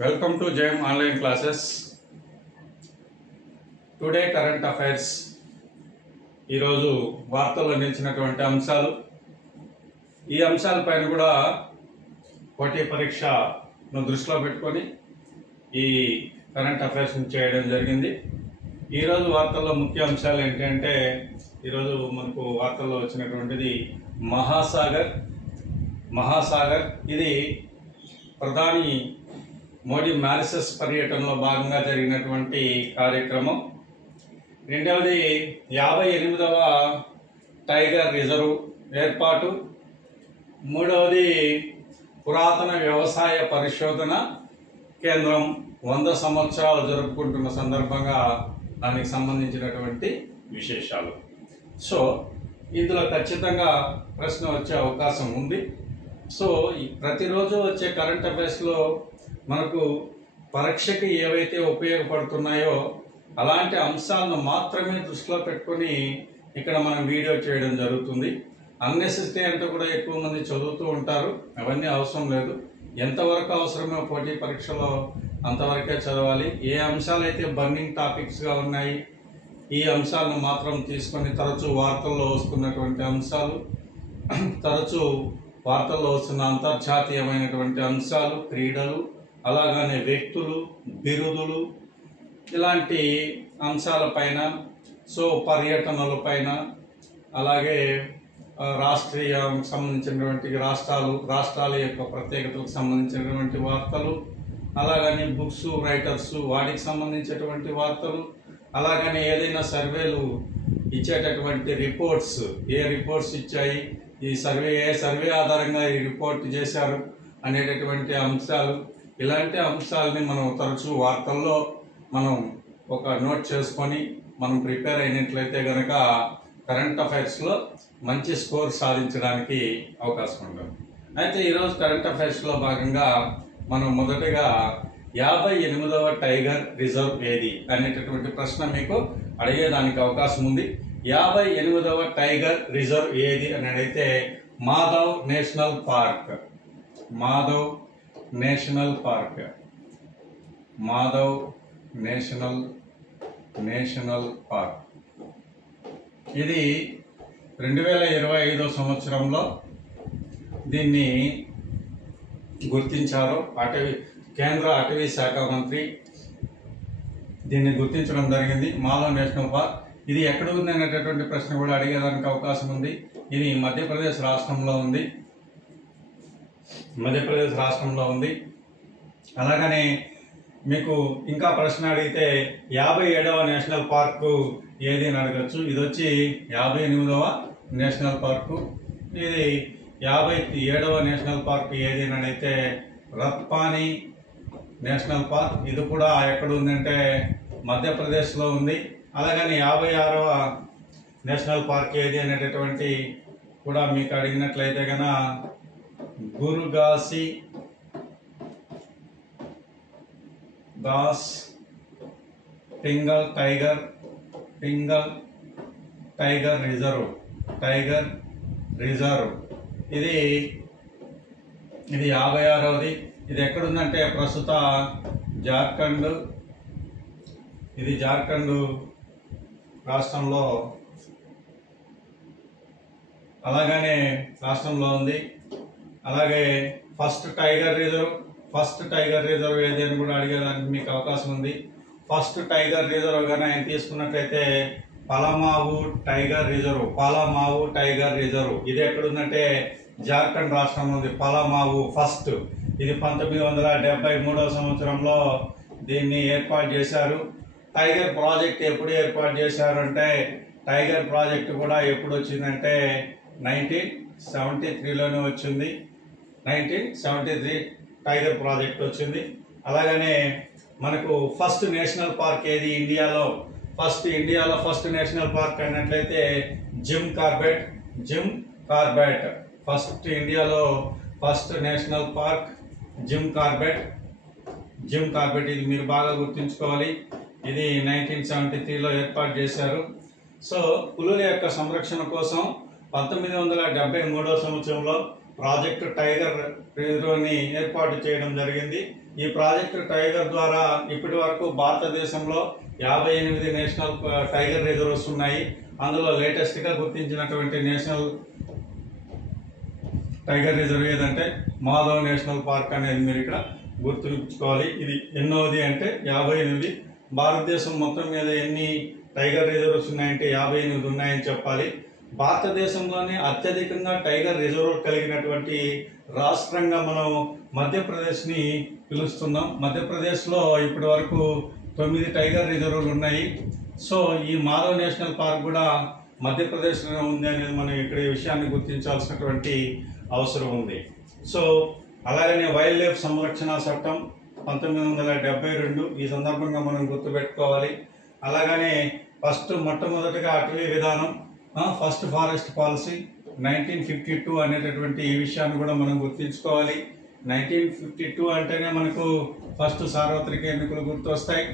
Welcome to JM Online Classes. Today Current Affairs. ఈరోజు వార్తల్లో నిలిచినటువంటి అంశాలు. ఈ అంశాలపైన కూడా పోటీ పరీక్షను దృష్టిలో పెట్టుకొని ఈ కరెంట్ అఫైర్స్ చేయడం జరిగింది. ఈరోజు వార్తల్లో ముఖ్య అంశాలు ఏంటంటే ఈరోజు మనకు వార్తల్లో వచ్చినటువంటిది మహాసాగర్ ఇది ప్రధాని మోడీ మారిషస్ పర్యటనలో భాగంగా జరిగినటువంటి కార్యక్రమం. రెండవది 58వ టైగర్ రిజర్వ్ ఏర్పాటు. మూడవది పురాతన వ్యవసాయ పరిశోధన కేంద్రం 100 సంవత్సరాలు జరుపుకుంటున్న సందర్భంగా దానికి సంబంధించినటువంటి విశేషాలు. సో ఇందులో ఖచ్చితంగా ప్రశ్న వచ్చే అవకాశం ఉంది. సో ప్రతిరోజు వచ్చే కరెంట్ అఫైర్స్లో మనకు పరీక్షకి ఏవైతే ఉపయోగపడుతున్నాయో అలాంటి అంశాలను మాత్రమే దృష్టిలో పెట్టుకొని ఇక్కడ మనం వీడియో చేయడం జరుగుతుంది. అన్నెసెసరీ అంటే కూడా ఎక్కువ మంది చదువుతూ ఉంటారు, అవన్నీ అవసరం లేదు. ఎంతవరకు అవసరమో పోటీ పరీక్షలో అంతవరకే చదవాలి. ఏ అంశాలు అయితే బర్నింగ్ టాపిక్స్గా ఉన్నాయి ఈ అంశాలను మాత్రం తీసుకొని తరచూ వార్తల్లో వస్తున్నటువంటి అంశాలు, తరచూ వార్తల్లో వస్తున్న అంతర్జాతీయమైనటువంటి అంశాలు, క్రీడలు, అలాగనే వ్యక్తులు, బిరుదులు, ఇలాంటి అంశాలపైన, సో పర్యటనలపైన, అలాగే రాష్ట్రీయ సంబంధించినటువంటి రాష్ట్రాల యొక్క ప్రత్యేకతలకు సంబంధించినటువంటి వార్తలు, అలాగని బుక్స్ రైటర్స్ వాటికి సంబంధించినటువంటి వార్తలు, అలాగని ఏదైనా సర్వేలు ఇచ్చేటటువంటి రిపోర్ట్స్, ఏ రిపోర్ట్స్ ఇచ్చాయి, ఈ సర్వే ఆధారంగా ఈ రిపోర్ట్ చేశారు అనేటటువంటి అంశాలు, ఇలాంటి అంశాలని మనం తరచూ వార్తల్లో మనం ఒక నోట్ చేసుకొని మనం ప్రిపేర్ అయినట్లయితే కనుక కరెంట్ అఫైర్స్లో మంచి స్కోర్ సాధించడానికి అవకాశం ఉంటుంది. అయితే ఈరోజు కరెంట్ అఫైర్స్లో భాగంగా మనం మొదటగా 58వ టైగర్ రిజర్వ్ ఏది అనేటటువంటి ప్రశ్న మీకు అడిగేదానికి అవకాశం ఉంది. 58వ టైగర్ రిజర్వ్ ఏది అని అడిగితే Madhav national park. Madhav national park ఇది 2025 సంవత్సరంలో దీన్ని గుర్తించారు. కేంద్ర అటవీ శాఖ మంత్రి దీన్ని గుర్తించడం జరిగింది. మాధవ్ నేషనల్ పార్క్ ఇది ఎక్కడ ఉంది అనేటటువంటి ప్రశ్న కూడా అడిగేదానికి అవకాశం ఉంది. ఇది మధ్యప్రదేశ్ రాష్ట్రంలో ఉంది. అలాగనే మీకు ఇంకా ప్రశ్న అడిగితే 57వ నేషనల్ పార్కు ఏది అని అడగచ్చు. ఇది వచ్చి 58వ నేషనల్ పార్కు. ఇది 57వ నేషనల్ పార్క్ ఏది అని అడిగితే రత్పాని నేషనల్ పార్క్. ఇది కూడా ఎక్కడ ఉందంటే మధ్యప్రదేశ్లో ఉంది. అలాగని 56వ నేషనల్ పార్క్ ఏది అనేటటువంటి కూడా మీకు అడిగినట్లయితే కనుక గురుగాసి దాస్ పింగల్ టైగర్ రిజర్వ్ ఇది 56వది. ఇది ఎక్కడుందంటే ప్రస్తుత జార్ఖండ్ రాష్ట్రంలో ఉంది. అలాగే ఫస్ట్ టైగర్ రిజర్వ్ ఏది అని కూడా అడిగేదానికి మీకు అవకాశం ఉంది. ఫస్ట్ టైగర్ రిజర్వ్ కానీ ఆయన తీసుకున్నట్లయితే పలమావు టైగర్ రిజర్వ్ ఇది ఎక్కడుందంటే జార్ఖండ్ రాష్ట్రంలో ఉంది. పలమావు ఫస్ట్ ఇది 1973వ సంవత్సరంలో దీన్ని ఏర్పాటు చేశారు. టైగర్ ప్రాజెక్ట్ ఎప్పుడు ఏర్పాటు చేశారు అంటే టైగర్ ప్రాజెక్ట్ కూడా ఎప్పుడు వచ్చిందంటే 1973లోనే వచ్చింది. 1973 టైగర్ ప్రాజెక్ట్ వచ్చింది. అలాగనే మనకు ఫస్ట్ నేషనల్ పార్క్ ఏది ఇండియాలో ఫస్ట్ నేషనల్ పార్క్ అన్నట్లయితే జిమ్ కార్బెట్ ఫస్ట్ ఇండియాలో first national park Jim Corbett ఇది మీరు బాగా గుర్తుంచుకోవాలి. ఇది 1973లో ఏర్పాటు చేశారు. సో పులుల యొక్క సంరక్షణ కోసం 1973వ సంవత్సరంలో ప్రాజెక్టు టైగర్ రిజర్వ్ని ఏర్పాటు చేయడం జరిగింది. ఈ ప్రాజెక్టు టైగర్ ద్వారా ఇప్పటి వరకు భారతదేశంలో 58 నేషనల్ టైగర్ రిజర్వ్స్ ఉన్నాయి. అందులో లేటెస్ట్ గా గుర్తించినటువంటి నేషనల్ టైగర్ రిజర్వ్ ఏదంటే మాధవ్ నేషనల్ పార్క్ అనేది మీరు ఇక్కడ గుర్తుంచుకోవాలి. ఇది ఎన్నోది అంటే 58. భారతదేశం మొత్తం మీద ఎన్ని టైగర్ రిజర్వ్స్ ఉన్నాయంటే 58 ఉన్నాయని చెప్పాలి. భారతదేశంలోనే అత్యధికంగా టైగర్ రిజర్వ్ కలిగినటువంటి రాష్ట్రంగా మనం మధ్యప్రదేశ్ని పిలుస్తున్నాం. మధ్యప్రదేశ్లో ఇప్పటి వరకు 9 టైగర్ రిజర్వులు ఉన్నాయి. సో ఈ మాధవ్ నేషనల్ పార్క్ కూడా మధ్యప్రదేశ్లోనే ఉంది అనేది మనం ఇక్కడ ఈ విషయాన్ని గుర్తించాల్సినటువంటి అవసరం ఉంది. సో అలాగనే వైల్డ్ లైఫ్ సంరక్షణ చట్టం 1972 ఈ సందర్భంగా మనం గుర్తుపెట్టుకోవాలి. అలాగనే మొట్టమొదటిగా అటవీ విధానం, ఫస్ట్ ఫారెస్ట్ పాలసీ 1952 అనేటటువంటి ఈ విషయాన్ని కూడా మనం గుర్తించుకోవాలి. 1952 అంటేనే మనకు ఫస్ట్ సార్వత్రిక ఎన్నికలు గుర్తొస్తాయి.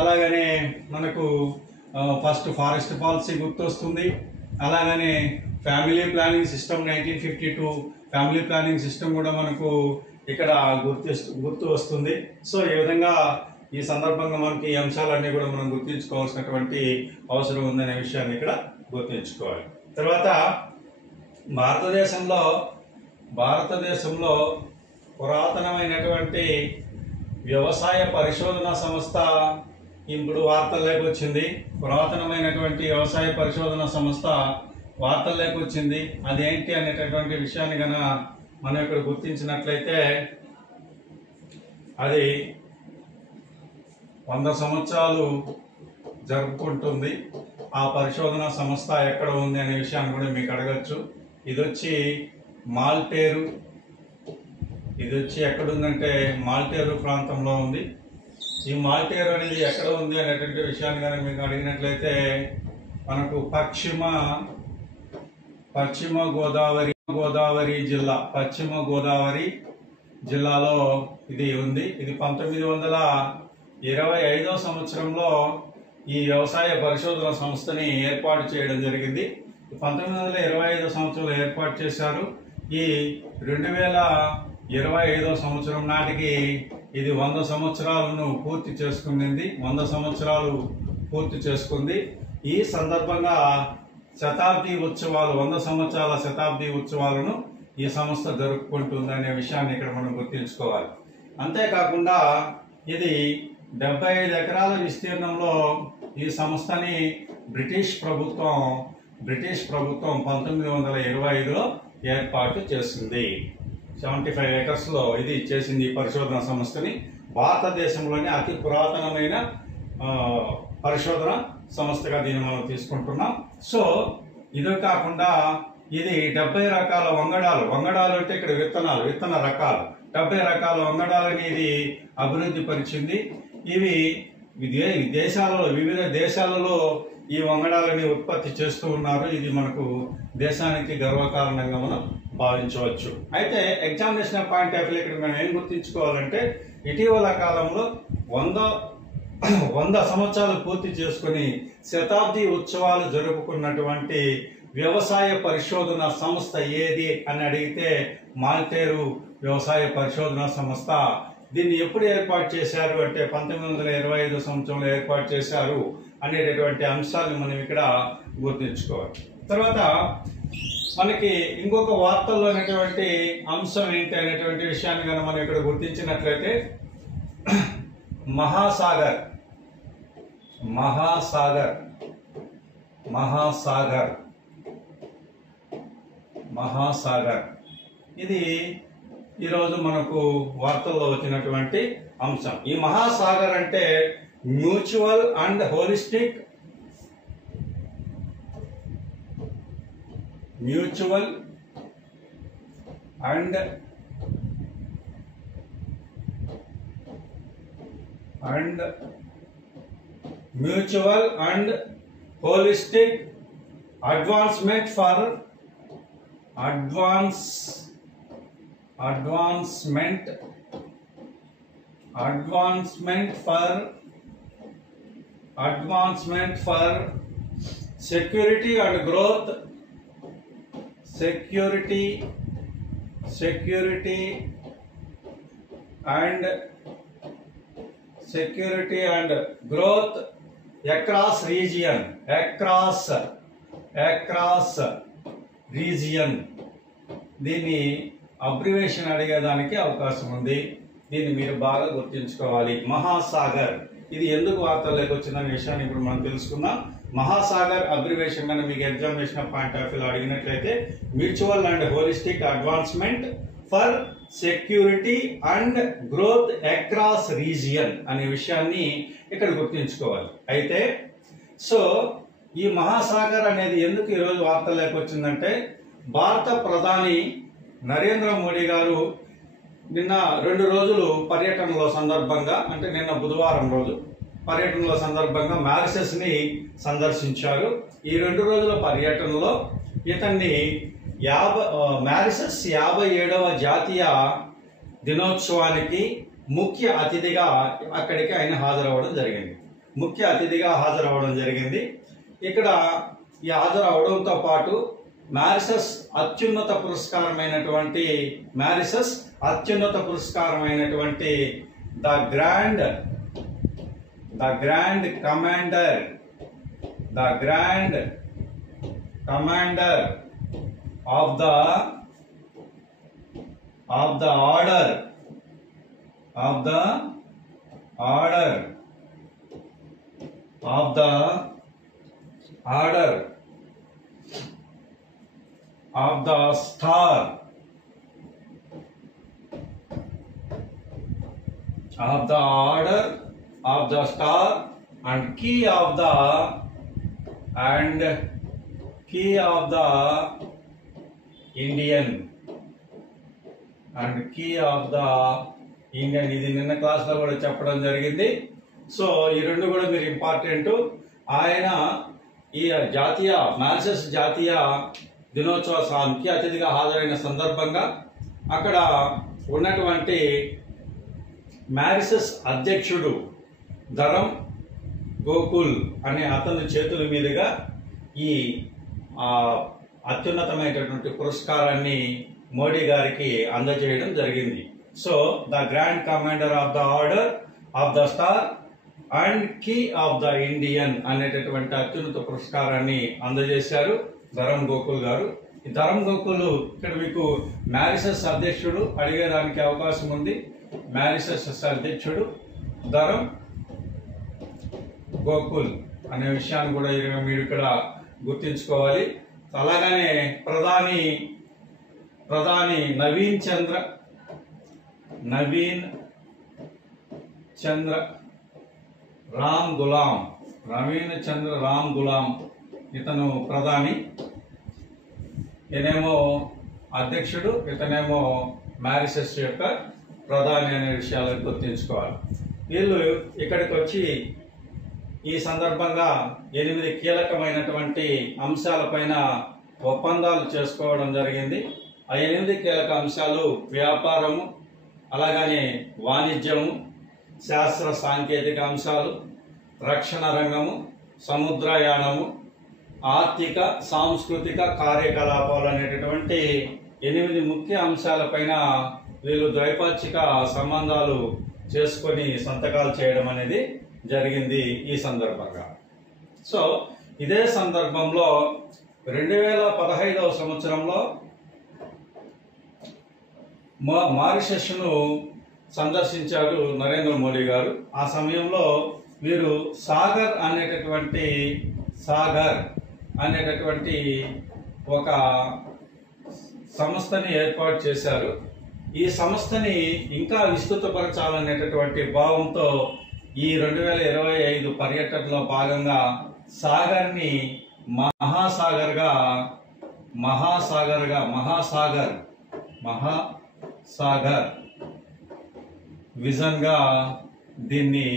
అలాగనే మనకు ఫస్ట్ ఫారెస్ట్ పాలసీ గుర్తొస్తుంది. అలాగనే family planning system 1952 family planning system కూడా మనకు ఇక్కడ గుర్తు వస్తుంది. సో ఈ విధంగా ఈ సందర్భంగా మనకి ఈ అంశాలన్నీ కూడా మనం గుర్తించుకోవాల్సినటువంటి అవసరం ఉందనే విషయాన్ని ఇక్కడ గుర్తుంచుకోవాలి. తర్వాత భారతదేశంలో పురాతనమైనటువంటి వ్యవసాయ పరిశోధన సంస్థ ఇప్పుడు వార్తల్లోకి వచ్చింది. పురాతనమైనటువంటి వ్యవసాయ పరిశోధన సంస్థ వార్తల్లోకి వచ్చింది. అదేంటి అనేటటువంటి విషయాన్ని కనుక మనం ఇక్కడ గుర్తించినట్లయితే అది 100 సంవత్సరాలు జరుపుకుంటుంది. ఆ పరిశోధన సంస్థ ఎక్కడ ఉంది అనే విషయాన్ని కూడా మీకు అడగచ్చు. ఇది వచ్చి మాల్టేరు. ఇది వచ్చి ఎక్కడుందంటే మాల్టేరు ప్రాంతంలో ఉంది. ఈ మాల్టేరు అనేది ఎక్కడ ఉంది అనేటువంటి విషయాన్ని కనుక మీకు అడిగినట్లయితే మనకు పశ్చిమ గోదావరి జిల్లాలో ఇది ఉంది. ఇది 1925 సంవత్సరంలో ఈ వ్యవసాయ పరిశోధన సంస్థని ఏర్పాటు చేయడం జరిగింది. 1925 సంవత్సరంలో ఏర్పాటు చేశారు. ఈ 2025 సంవత్సరం నాటికి ఇది 100 సంవత్సరాలను పూర్తి చేసుకుంది. 100 సంవత్సరాలు పూర్తి చేసుకుంది. ఈ సందర్భంగా 100 సంవత్సరాల శతాబ్ది ఉత్సవాలను ఈ సంస్థ జరుపుకుంటుంది అనే విషయాన్ని ఇక్కడ మనం గుర్తుంచుకోవాలి. అంతేకాకుండా ఇది 75 ఎకరాల విస్తీర్ణంలో ఈ సంస్థని బ్రిటిష్ ప్రభుత్వం 1925లో ఏర్పాటు చేసింది. 75 acres లో ఇది చేసింది ఈ పరిశోధన సంస్థని. భారతదేశంలోనే అతి పురాతనమైన పరిశోధన సంస్థగా దీన్ని మనం తీసుకుంటున్నాం. సో ఇదే కాకుండా ఇది 70 రకాల వంగడాలు అంటే ఇక్కడ విత్తన రకాలు 70 రకాల వంగడాలని ఇది అభివృద్ధి పరిచింది. ఇవి వివిధ దేశాలలో ఈ వంగడాలని ఉత్పత్తి చేస్తూ ఉన్నారు. ఇది మనకు దేశానికి గర్వకారణంగా మనం భావించవచ్చు. అయితే ఎగ్జామినేషన్ పాయింట్ ఆఫ్ వ్యూ ఇక్కడ మనం ఏం గుర్తించుకోవాలంటే ఇటీవల కాలంలో 100 సంవత్సరాలు పూర్తి చేసుకుని శతాబ్ది ఉత్సవాలు జరుపుకున్నటువంటి వ్యవసాయ పరిశోధన సంస్థ ఏది అని అడిగితే మాల్టేరు వ్యవసాయ పరిశోధన సంస్థ. దీన్ని ఎప్పుడు ఏర్పాటు చేశారు అంటే 1925 సంవత్సరంలో ఏర్పాటు చేశారు అనేటటువంటి అంశాలను మనం ఇక్కడ గుర్తుంచుకోవాలి. తర్వాత మనకి ఇంకొక వార్తల్లో అనేటువంటి అంశం ఏంటి అనేటువంటి విషయాన్ని కనుక మనం ఇక్కడ గుర్తించినట్లయితే మహాసాగర్ ఇది ఈరోజు మనకు వార్తల్లో వచ్చినటువంటి అంశం. ఈ మహాసాగర్ అంటే mutual and holistic advancement for security and growth security and growth across region, దీన్ని అబ్రివేషన్ అడిగేదానికి అవకాశం ఉంది. దీన్ని మీరు బాగా గుర్తుంచుకోవాలి. మహాసాగర్ ఇది ఎందుకు వార్తల్లోకి వచ్చిందనే విషయాన్ని ఇప్పుడు మనం తెలుసుకుందాం. మహాసాగర్ అబ్రివేషన్ కానీ మీకు ఎగ్జామినేషన్ పాయింట్ ఆఫ్ వ్యూలో అడిగినట్లయితే mutual and holistic advancement for security and growth across region అనే విషయాన్ని ఇక్కడ గుర్తుంచుకోవాలి. అయితే సో ఈ మహాసాగర్ అనేది ఎందుకు ఈరోజు వార్తల్లోకి వచ్చిందంటే భారత ప్రధాని నరేంద్ర మోడీ గారు నిన్న 2 రోజులు పర్యటనలో సందర్భంగా అంటే నిన్న బుధవారం రోజు పర్యటనలో సందర్భంగా మారిషస్ ని సందర్శించారు. ఈ 2 రోజుల పర్యటనలో ఇతన్ని మారిషస్ 57వ జాతీయ దినోత్సవానికి ముఖ్య అతిథిగా అక్కడికి ఆయన హాజరవ్వడం జరిగింది. ఇక్కడ ఈ హాజరవడంతో పాటు మారిషస్ అత్యున్నత పురస్కారమైనటువంటి the grand commander of the order of the star and key of the Indian ఇది నిన్న క్లాస్ లో కూడా చెప్పడం జరిగింది. సో ఈ రెండు కూడా మీరు ఇంపార్టెంట్. ఆయన ఈ మారిషస్ జాతీయ దినోత్సవ ముఖ్య అతిథిగా హాజరైన సందర్భంగా అక్కడ ఉన్నటువంటి మారిషస్ అధ్యక్షుడు ధరం గోకుల్ అనే అతని చేతుల మీదుగా ఈ అత్యున్నతమైనటువంటి పురస్కారాన్ని మోడీ గారికి అందజేయడం జరిగింది. So the grand commander of the order of the star and key of the Indian అనేటటువంటి అత్యున్నత పురస్కారాన్ని అందజేశారు ధరం గోకుల్ గారు. ఈ ధరం గోకుల్ ఇక్కడ మీకు మారిషస్ అధ్యక్షుడు అడిగేదానికి అవకాశం ఉంది. మారిషస్ అధ్యక్షుడు ధరం గోకుల్ అనే విషయాన్ని కూడా మీరు ఇక్కడ గుర్తుంచుకోవాలి. అలాగనే ప్రధాని నవీన్ చంద్ర రామ్ గులాం ఇతను ప్రధాని, ఈయనేమో అధ్యక్షుడు, ఇతనేమో మారిషస్ యొక్క ప్రధాని అనే విషయాలను గుర్తుంచుకోవాలి. వీళ్ళు ఇక్కడికి వచ్చి ఈ సందర్భంగా 8 కీలకమైనటువంటి అంశాలపైన ఒప్పందాలు చేసుకోవడం జరిగింది. ఆ 8 కీలక అంశాలు వ్యాపారము, అలాగనే వాణిజ్యము, శాస్త్ర సాంకేతిక అంశాలు, రక్షణ రంగము, సముద్రయానము, ఆర్థిక సాంస్కృతిక కార్యకలాపాలు అనేటటువంటి 8 ముఖ్య అంశాలపైన వీళ్ళు ద్వైపాక్షిక సంబంధాలు చేసుకొని సంతకాలు చేయడం అనేది జరిగింది ఈ సందర్భంగా. సో ఇదే సందర్భంలో 2015వ సంవత్సరంలో మారిషస్ను సందర్శించారు నరేంద్ర మోడీ గారు. ఆ సమయంలో వీరు సాగర్ అనేటటువంటి ఒక సంస్థని ఏర్పాటు చేశారు. ఈ సంస్థని ఇంకా విస్తృతపరచాలనేటటువంటి భావంతో ఈ 2025 పర్యటనలో భాగంగా సాగర్ని మహాసాగర్ విజన్ గా దీన్ని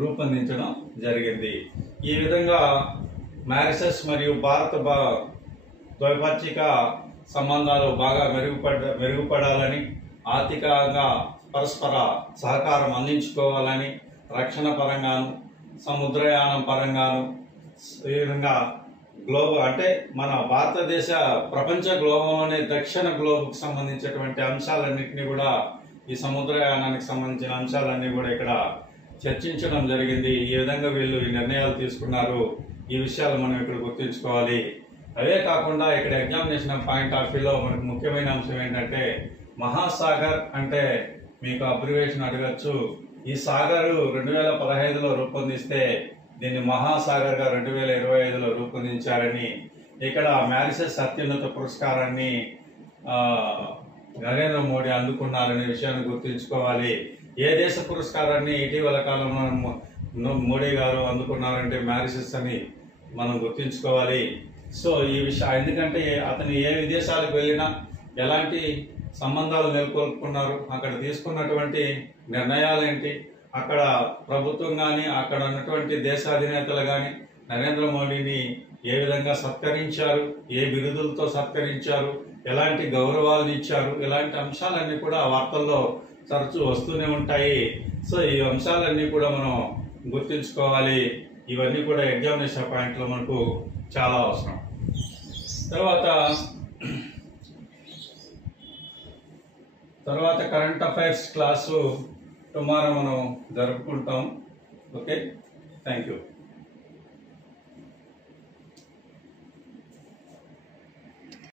రూపొందించడం జరిగింది. ఈ విధంగా మారిషస్ మరియు భారత ద్వైపాక్షిక సంబంధాలు బాగా మెరుగుపడాలని, ఆర్థికంగా పరస్పర సహకారం అందించుకోవాలని, రక్షణ పరంగాను, సముద్రయానం పరంగాను, ఈ విధంగా గ్లోబ్ అంటే మన భారతదేశ ప్రపంచ గ్లోబంలోనే దక్షిణ గ్లోబ్కు సంబంధించినటువంటి అంశాలన్నింటినీ కూడా ఈ సముద్రయానానికి సంబంధించిన అంశాలన్నీ కూడా ఇక్కడ చర్చించడం జరిగింది. ఈ విధంగా వీళ్ళు ఈ నిర్ణయాలు తీసుకున్నారు. ఈ విషయాలు మనం ఇక్కడ గుర్తుంచుకోవాలి. అవే కాకుండా ఇక్కడ ఎగ్జామినేషన్ పాయింట్ ఆఫ్ వ్యూలో మనకు ముఖ్యమైన అంశం ఏంటంటే మహాసాగర్ అంటే మీకు అబ్రివేషన్ అడగచ్చు. ఈ సాగర్ 2015లో రూపొందిస్తే దీన్ని మహాసాగర్గా 2025లో రూపొందించారని, ఇక్కడ మ్యారిసెస్ అత్యున్నత పురస్కారాన్ని నరేంద్ర మోడీ అందుకున్నారనే విషయాన్ని గుర్తుంచుకోవాలి. ఏ దేశ పురస్కారాన్ని ఇటీవల కాలంలో మోడీ గారు అందుకున్నారంటే మ్యారిసెస్ అని మనం గుర్తుంచుకోవాలి. సో ఈ విషయం ఎందుకంటే అతను ఏ విదేశాలకు వెళ్ళినా ఎలాంటి సంబంధాలు నెలకొల్పుకున్నారు, అక్కడ తీసుకున్నటువంటి నిర్ణయాలు ఏంటి, అక్కడ ప్రభుత్వం కానీ అక్కడ ఉన్నటువంటి దేశాధినేతలు కానీ నరేంద్ర మోడీని ఏ విధంగా సత్కరించారు, ఏ బిరుదులతో సత్కరించారు, ఎలాంటి గౌరవాలను ఇచ్చారు, ఇలాంటి అంశాలన్నీ కూడా వార్తల్లో తరచూ వస్తూనే ఉంటాయి. సో ఈ అంశాలన్నీ కూడా మనం గుర్తుంచుకోవాలి. ఇవన్నీ కూడా ఎగ్జామినేషన్ పాయింట్లో మనకు చాలా అవసరం. తర్వాత కరెంట్ అఫైర్స్ క్లాసు టుమారో మనం జరుపుకుంటాం. Okay, thank you.